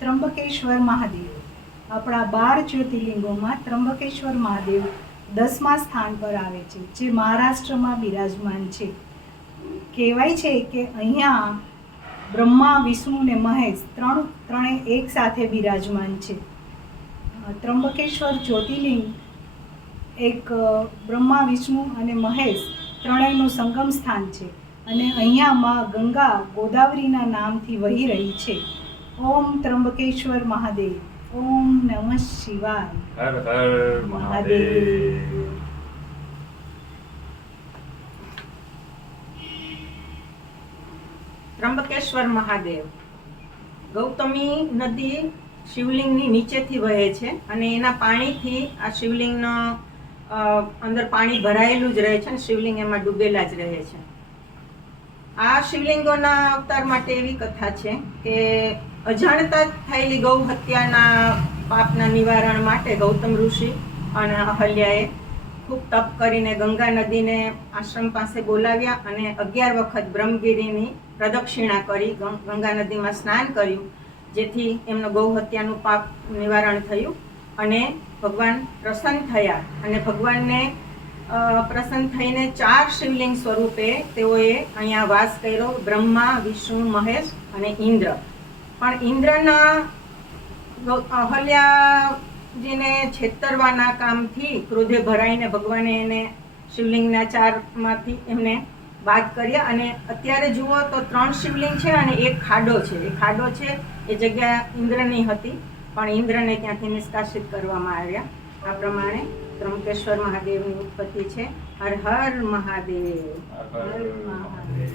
ત્રંબકેશ્વર મહાદેવ. આપણા 12 જ્યોતિર્લિંગોમાં ત્રંબકેશ્વર મહાદેવ 10મા સ્થાન પર આવે છે, જે મહારાષ્ટ્રમાં બિરાજમાન છે. કહેવાય છે કે અહીંયા બ્રહ્મા, વિષ્ણુ ને મહેશ ત્રણે એક સાથે બિરાજમાન છે. ત્રંબકેશ્વર જ્યોતિર્લિંગ એક બ્રહ્મા, વિષ્ણુ અને મહેશ ત્રણેયનું સંગમ સ્થાન છે અને અહીંયા માં ગંગા ગોદાવરીના નામથી વહી રહી છે. ઓમ ત્રંબકેશ્વર મહાદેવ. ઓમ નમઃ શિવાય. હર હર મહાદેવ. ત્રંબકેશ્વર મહાદેવ. ગૌતમી નદી શિવલિંગની નીચેથી વહે છે અને એના પાણીથી આ શિવલિંગનો અંદર પાણી ભરાયેલું જ રહે છે અને શિવલિંગ એમાં ડૂબેલા જ રહે છે. આ શિવલિંગોના અવતાર માટે એવી કથા છે કે અજાણતા થયેલી ગૌ હત્યાના પાપના નિવારણ માટે ગૌતમ ઋષિ અને અહલ્યાએ ખૂબ તપ કરીને ગંગા નદીને આશ્રમ પાસે બોલાવ્યા અને 11 વખત બ્રહ્મગીરીની પ્રદક્ષિણા કરી ગંગા નદીમાં સ્નાન કર્યું, જેથી એમનો ગૌ હત્યાનું પાપ નિવારણ થયું અને ભગવાન પ્રસન્ન થયા. અને ભગવાનને પ્રસન્ન થઈને 4 શિવલિંગ સ્વરૂપે તેઓએ અહીંયા વાસ કર્યો: બ્રહ્મા, વિષ્ણુ, મહેશ અને ઇન્દ્ર. પણ ઇન્દ્રના અહલ્યાજીને છેતરવાના કામથી ક્રોધે ભરાઈને ભગવાને એને શિવલિંગના 4માંથી એમને બાદ કર્યા. અને અત્યારે જુઓ તો 3 શિવલિંગ છે અને એક ખાડો છે. એ ખાડો છે એ જગ્યા ઇન્દ્રની હતી, પણ ઇન્દ્રને ત્યાંથી નિષ્કાસિત કરવામાં આવ્યા. આ પ્રમાણે ત્રંબકેશ્વર મહાદેવની ઉત્પત્તિ છે. હર હર મહાદેવ. હર હર મહાદેવ.